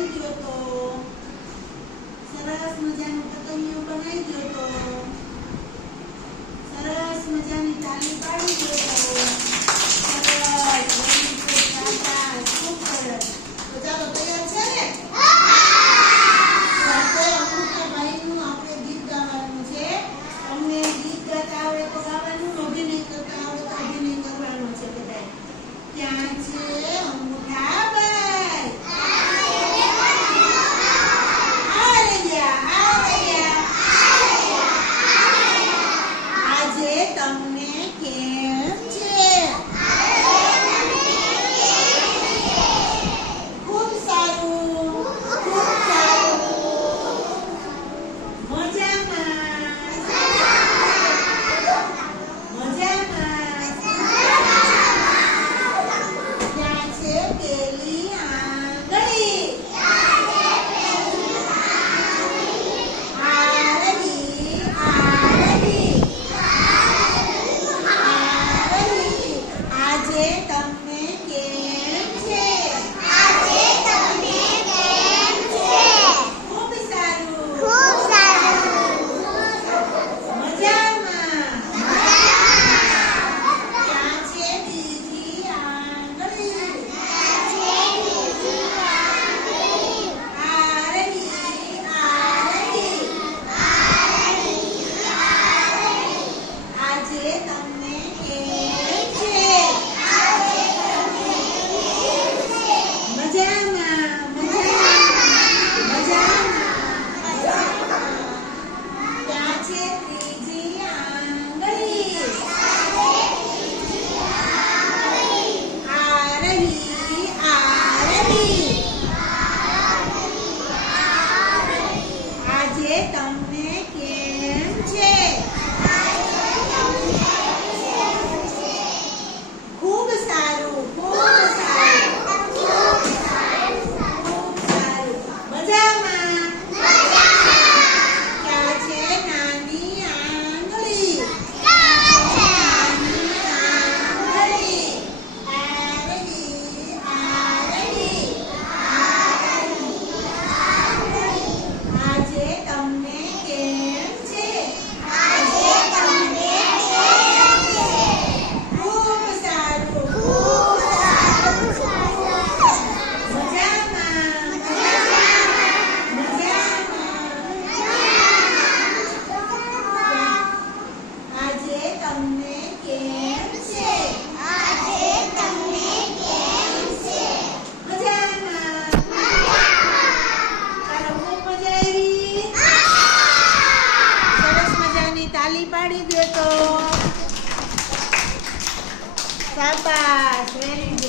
કરી દો તો સરસ મજાનું પતંગિયું બનાવી દો તો સરસ મજાની તાલી પાડી દો તો સરસ વેરી ગુડ શાબાશ ખૂબ સરસ તો ચાલો તૈયાર છે ને સાથે અમુકના ભાઈનું આપણે ગીત ગાવાનું છે અમને ગીત ગાતા આવડે તો ગાવાનું અભિનય કરતા આવડે તો અભિનય કરવાનો છે બધાય ક્યાં છે અંગૂઠા ભાઈ આજે તમને કેમ છે ખૂબ સારું મજામાં ક્યાં છે પેલી આંગળી આજે તમને કેમ છે ખૂબ સારું મજામાં ક્યાં છે બીજી આંગળી આ રહી આજે તમને કેમ છે મજામાં ક્યાં છે ત્રીજી આંગળી આ રહી આજે તમને કેમ છે ખૂબ સારું મજામાં ક્યાં છે નાની આંગળી આજે તમને કેમ છે ખૂબ સારું આજે તમને કેમ છે મજામાં ચાલો ખૂબ મજા આવી સરસ મજાની તાલી પાડી દો તો શાબાશ વેરી